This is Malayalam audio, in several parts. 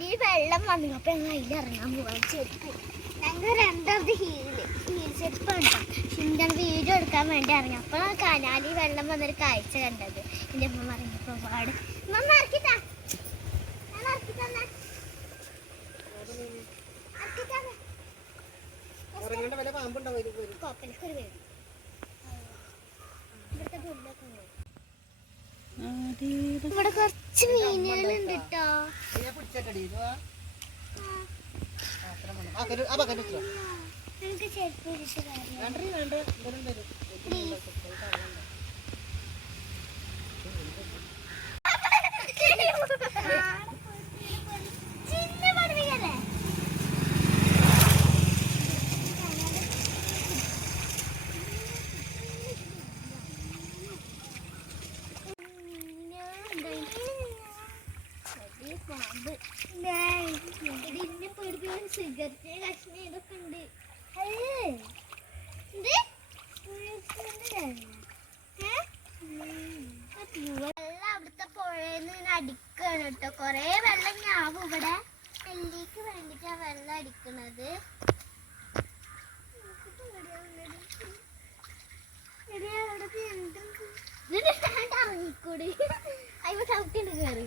കനാലിൽ വെള്ളം വന്നു. അപ്പൊ ഞങ്ങൾ അതിൽ ഇറങ്ങാൻ പോവാം. ചെരുപ്പ് ഞങ്ങൾ രണ്ടാമത് ഹീൽ ഹീൽ ചെരുപ്പാണ് കേട്ടോ ഷിന്റെ വീഡിയോ എടുക്കാൻ വേണ്ടി ഇറങ്ങി. അപ്പോൾ കനാലിൽ വെള്ളം വന്നൊരു കാഴ്ച കണ്ടത്. എന്റെ അമ്മ പറഞ്ഞപ്പോൾ പാട്. അമ്മ ഇറക്കിത്താ ഞാൻ ഇറക്കി തന്നെ ഇറക്കി തന്നെ ഇറങ്ങേണ്ട വല്ല കോപ്പലൊക്കെ ഒരു പേര് ഇവിടുത്തെ പുല്ലൊക്കെ ഉണ്ട്. ഇവിടെ കുറച്ച് മീനുകളുണ്ട് കേട്ടോ പിടിച്ചേക്കടി ഇത് വാ. പാത്രം വേണം. ആ സിഗരറ്റ് കഷ്ണം ഇതൊക്കെ ഉണ്ട് വെള്ളം അവിടുത്തെ പുഴയിൽ നിന്ന് അടിക്കാണ് കേട്ടോ കൊറേ വെള്ളം ഞാവും ഇവിടെ നെല്ലിക്ക് വേണ്ടിട്ടാ വെള്ളം അടിക്കണത് ഇറങ്ങിക്കൂടി അയ്യോ ചവിട്ടിണ്ട് കേറി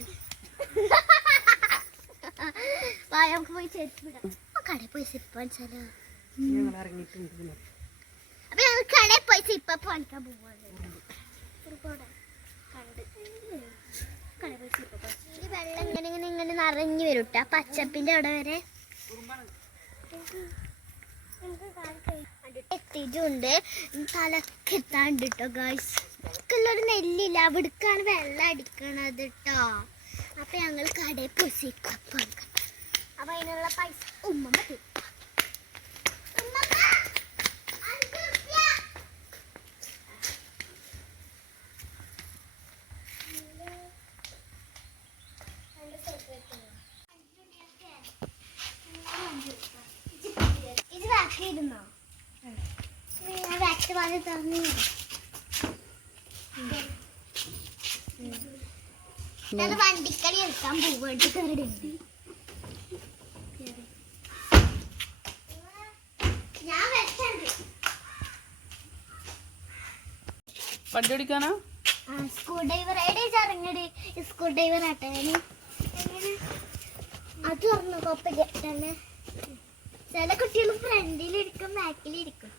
വായ നമുക്ക് പോയി ചെരുപ്പ് ഇടാം ആ കടയിൽ പോയി സിപ്പ് അടിച്ചാലോ? ഞങ്ങൾ ഇറങ്ങിയിട്ടുണ്ട് പിന്നെ. അപ്പൊ ഞങ്ങൾ കടയിൽ പോയി സിപ്പ് പണിക്കാൻ പോവാണ്. ഒരുപാട് കണ്ട്. കടയിൽ പോയി സിപ്പ് ഈ വെള്ളം ഇങ്ങനെ ഇങ്ങനെ ഇങ്ങനെ നിറഞ്ഞു വരും കേട്ടോ ആ പച്ചപ്പിന്റെ അവിടെ വരെ. എത്തിയിട്ടുണ്ട്. തലക്ക് എത്താണ്ട് കേട്ടോ ഗൈസ് ഒരു നെല്ലില്ല. അവിടേക്കാണ് വെള്ളം അടിക്കണത് കേട്ടോ അപ്പൊ ഞങ്ങൾ കടയിൽ പോയി സിക്കപ്പ് അപ്പൊ അതിനുള്ള പൈസ ഉമ്മ തരും. ഞാൻ വാക്ക് വാങ്ങി തന്നു. വണ്ടിക്കളി എടുക്കാൻ പോവാട്ട് കയറിടുണ്ട് ഞാൻ വണ്ടി ഓടിക്കാനാ ആ സ്കൂൾ ഡ്രൈവർ എവിടെ ഇറങ്ങടി സ്കൂൾ ഡ്രൈവർ ആട്ടെ അത് പറഞ്ഞു കുഴപ്പമില്ല തന്നെ ചില കുട്ടികൾ ഫ്രണ്ടിലിരിക്കും ബാക്കിലിരിക്കും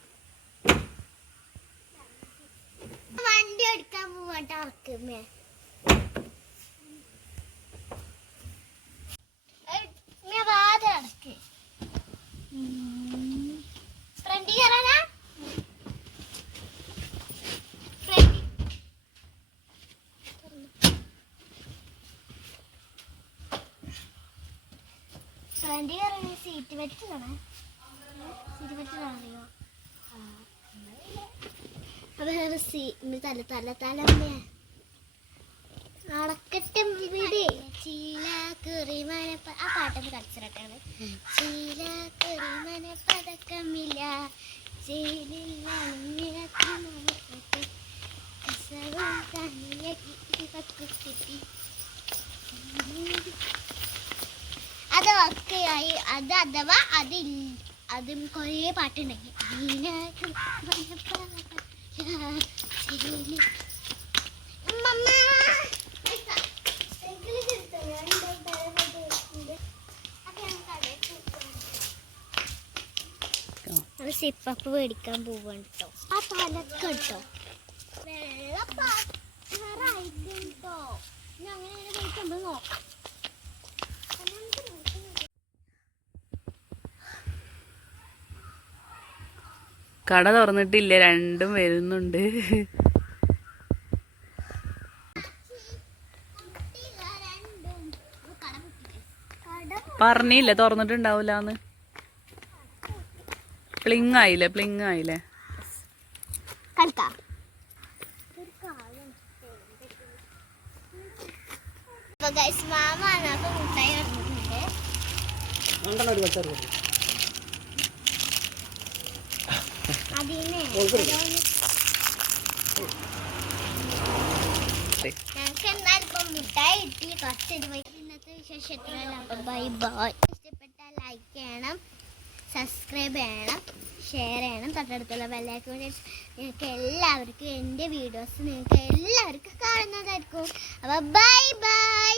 വണ്ടി എടുക്കാൻ പോവാട്ടോ ഇറക്കുമേ ഫ്രണ്ടിൽ കയറാൻ സീറ്റ് വെച്ചിട്ടാണ്. സീറ്റ് വെച്ചിട്ടാണ് അറിയോ അത് വേറെ സീ തല തല തല നടക്കട്ടെ ഇവിടെ ചീല കുറിമന ആ പാട്ടൊന്ന് കളിച്ചിട്ടാണ് ചീല കുറിമന പതക്കമില്ല ചേലില്ല അത് ഒക്കെയായി. അത് അഥവാ അതിൽ അതും കുറേ പാട്ടുണ്ടെങ്കിൽ. സിപ്പപ്പ് മേടിക്കാൻ പോവാണ് കേട്ടോ ആ പാലൊക്കെ കേട്ടോ വെള്ള കേട്ടോ ട്ടോ. അങ്ങനെ നോക്കാം. കട തുറന്നിട്ടില്ല രണ്ടും വരുന്നുണ്ട്. പറഞ്ഞില്ല തുറന്നിട്ടുണ്ടാവൂലെന്ന്? പ്ലിങ് ആയില്ലേ പ്ലിങ് ആയില്ലേ? മാമ മുട്ടായി ഞങ്ങൾക്ക് എന്തായാലും ഇപ്പൊ മുട്ടായി കിട്ടി. കുറച്ച് ഇത് ഇന്നത്തെ ബൈ ബൈ. ഇഷ്ടപ്പെട്ടാൽ ലൈക്ക് ചെയ്യണം സബ്സ്ക്രൈബ് ചെയ്യണം ഷെയർ ചെയ്യണം. തൊട്ടടുത്തുള്ള ബെല്ലൈക്കൺ നിങ്ങൾക്ക് എല്ലാവർക്കും എന്റെ വീഡിയോസ് നിങ്ങൾക്ക് എല്ലാവർക്കും കാണുന്നതായിരിക്കും. അപ്പോൾ ബൈ ബൈ.